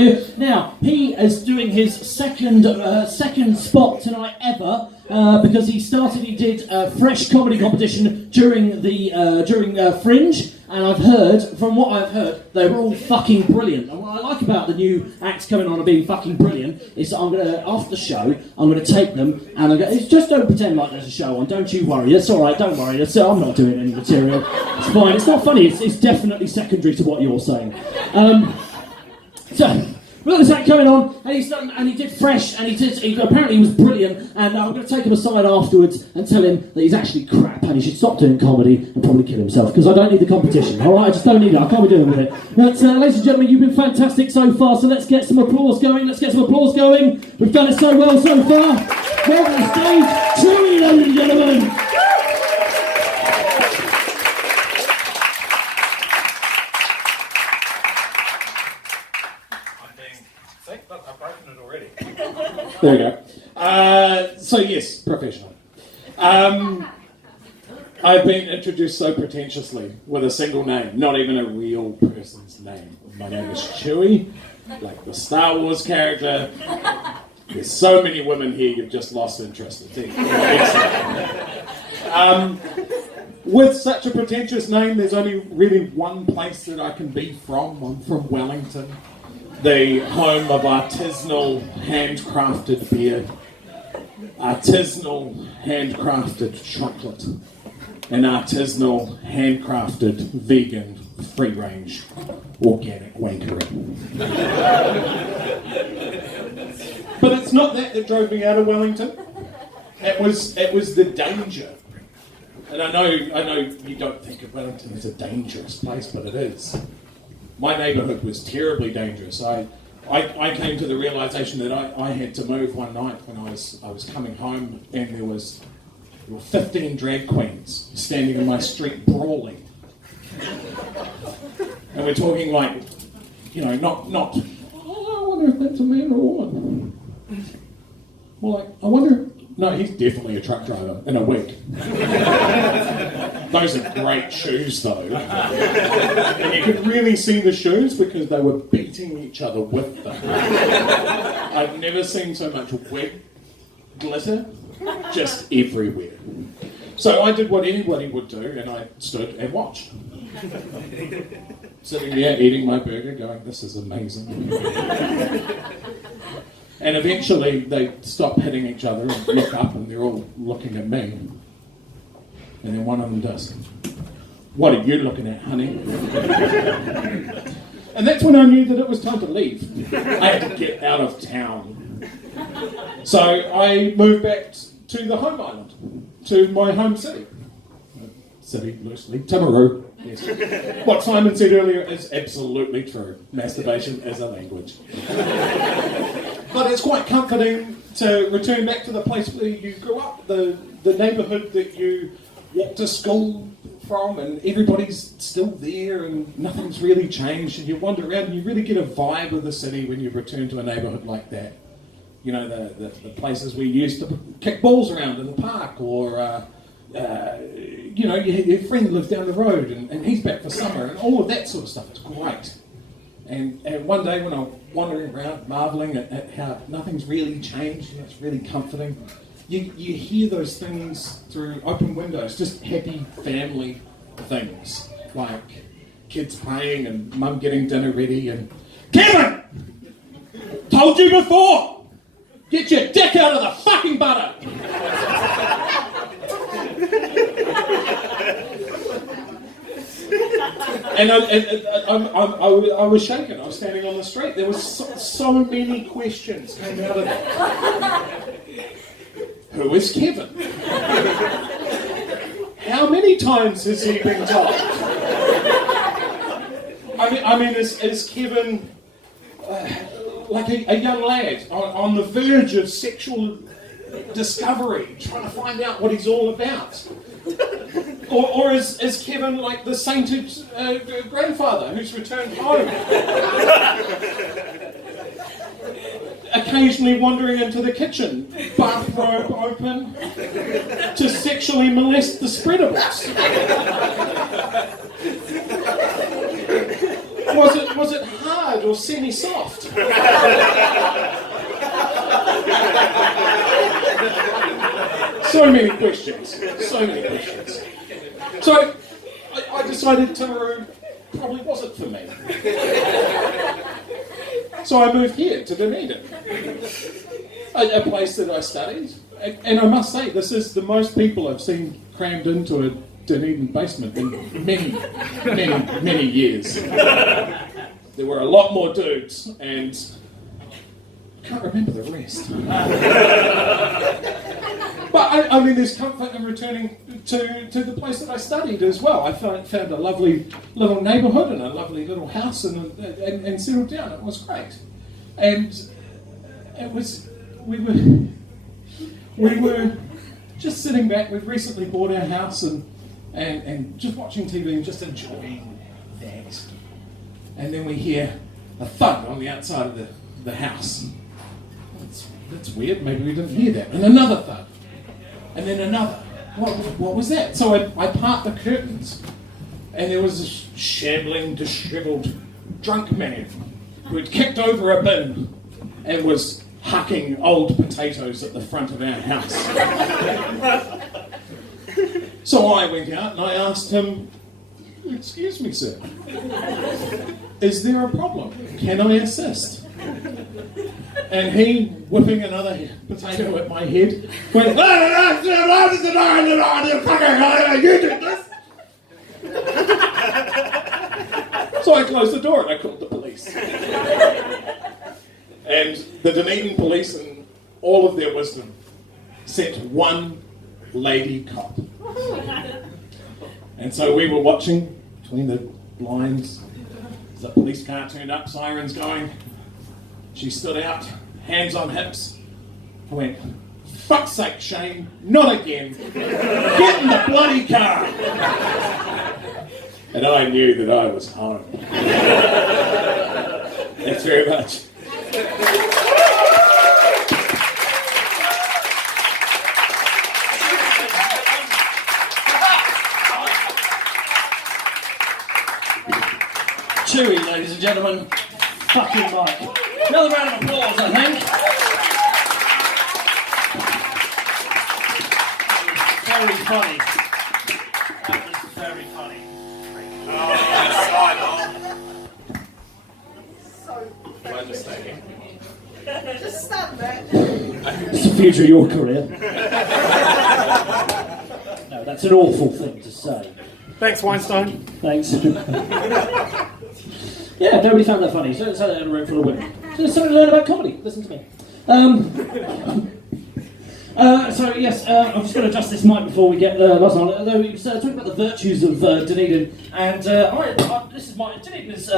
Now, he is doing his second spot tonight ever because he did a fresh comedy competition during Fringe, and I've heard, from what I've heard, they were all fucking brilliant. And what I like about the new acts coming on and being fucking brilliant is that I'm gonna, after the show, I'm gonna take them and I'm gonna, just don't pretend like there's a show on. Don't you worry. It's all right. Don't worry. I'm not doing any material. It's fine. It's not funny. It's definitely secondary to what you're saying. So, we've got this act coming on, and he did fresh, and apparently he was brilliant, and I'm going to take him aside afterwards and tell him that he's actually crap, and he should stop doing comedy and probably kill himself, because I don't need the competition, alright? I just don't need it, I can't be doing with it. But, ladies and gentlemen, you've been fantastic so far, so let's get some applause going, We've done it so well so far. Welcome to the stage, Chewie, ladies and gentlemen. I've broken it already. There we go. So yes, professional. I've been introduced so pretentiously with a single name, not even a real person's name. My name is Chewie, like the Star Wars character. There's so many women here, you've just lost interest. It's excellent. With such a pretentious name, there's only really one place that I can be from. I'm from Wellington, the home of artisanal handcrafted beer, artisanal handcrafted chocolate, and artisanal handcrafted vegan free-range organic wankery. But it's not that drove me out of Wellington. It was the danger. And I know you don't think of Wellington as a dangerous place, but it is. My neighbourhood was terribly dangerous. I came to the realisation that I had to move one night when I was coming home, and there were 15 drag queens standing in my street brawling. And we're talking like, not, oh, I wonder if that's a man or a woman. More like, I wonder, no, he's definitely a truck driver in a wig. Those are great shoes, though. And you could really see the shoes because they were beating each other with them. I've never seen so much wig glitter just everywhere. So I did what anybody would do, and I stood and watched. Sitting there eating my burger going, this is amazing. And eventually they stop hitting each other and look up and they're all looking at me. And then one of them does, what are you looking at, honey? And that's when I knew that it was time to leave. I had to get out of town. So I moved back to the home island, to my home city. City, loosely, Timaru. Yes. What Simon said earlier is absolutely true. Masturbation is a language. But it's quite comforting to return back to the place where you grew up, the neighbourhood that you walked to school from, and everybody's still there and nothing's really changed, and you wander around and you really get a vibe of the city when you return to a neighbourhood like that. You know, the places we used to kick balls around in the park, or your friend lived down the road and he's back for summer, and all of that sort of stuff. It's great. And one day when I'm wandering around marvelling at how nothing's really changed, and it's really comforting, you hear those things through open windows, just happy family things, like kids playing and mum getting dinner ready and, Kevin! Told you before! Get your dick out of the fucking butter! And I was shaken. I was standing on the street. There was so many questions came out of that. Who is Kevin? How many times has he been told? I mean, is Kevin like a young lad on the verge of sexual discovery, trying to find out what he's all about? Or is Kevin like the sainted grandfather who's returned home? Occasionally wandering into the kitchen, bathrobe open, to sexually molest the spreadables. Was it hard or semi-soft? So many questions. So many questions. So I decided Timaru probably wasn't for me. So I moved here to Dunedin, a place that I studied. And I must say, this is the most people I've seen crammed into a Dunedin basement in many, many, many years. There were a lot more dudes, and I can't remember the rest. But I mean, there's comfort in returning to the place that I studied as well. I found a lovely little neighbourhood and a lovely little house and settled down. It was great. And it was, we were just sitting back. We'd recently bought our house and just watching TV and just enjoying things. And then we hear a thud on the outside of the house. That's weird, maybe we didn't hear that. And another thud. And then another. What was that? So I parted the curtains, and there was this shambling, dishevelled, drunk man who had kicked over a bin and was hucking old potatoes at the front of our house. So I went out and I asked him, "Excuse me, sir, is there a problem? Can I assist?" And he, whipping another potato at my head, went, "You did this!" So I closed the door and I called the police. And the Dunedin police, in all of their wisdom, sent one lady cop. And so we were watching between the blinds. The police car turned up, sirens going. She stood out, hands on hips. I went, "Fuck's sake, Shane, not again. Get in the bloody car." And I knew that I was home. Thanks very much. Chewie, ladies and gentlemen. Fucking Mike. Another round of applause, I think. Very funny. That was very funny. My mistake. Just stand there. It's the future of your career. No, that's an awful thing to say. Thanks, Weinstein. Thanks. Yeah, nobody found that funny. So that in a room full of women. So there's something to learn about comedy. Listen to me. So yes, I'm just going to adjust this mic before we get last on. Although he was talking about the virtues of Dunedin, and this is my Dunedin is.